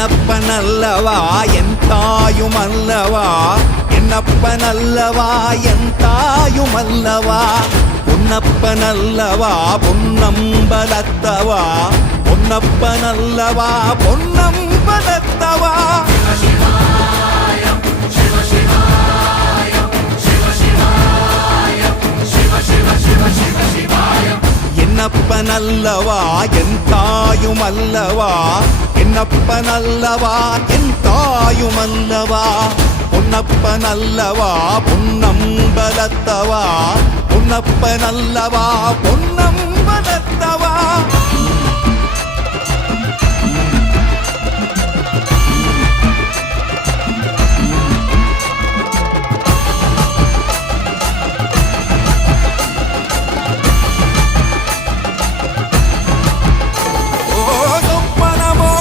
என்னப்பனல்லவா என் தாயுமல்லவா, என்னப்பனல்லவா என் தாயுமல்லவா, பொன்னப்பனல்லவா பொன்னம்பலத்தவா, பொன்னப்பனல்லவா பொன்னம்பலத்தவா. என்னப்பனல்லவா என் தாயுமல்லவா, என்னப்பனல்லவா என் தாயுமல்லவா, பொன்னப்பனல்லவா பொன்னம்பலத்தவா, பொன்னப்பனல்லவா பொன்னம்பலத்தவா.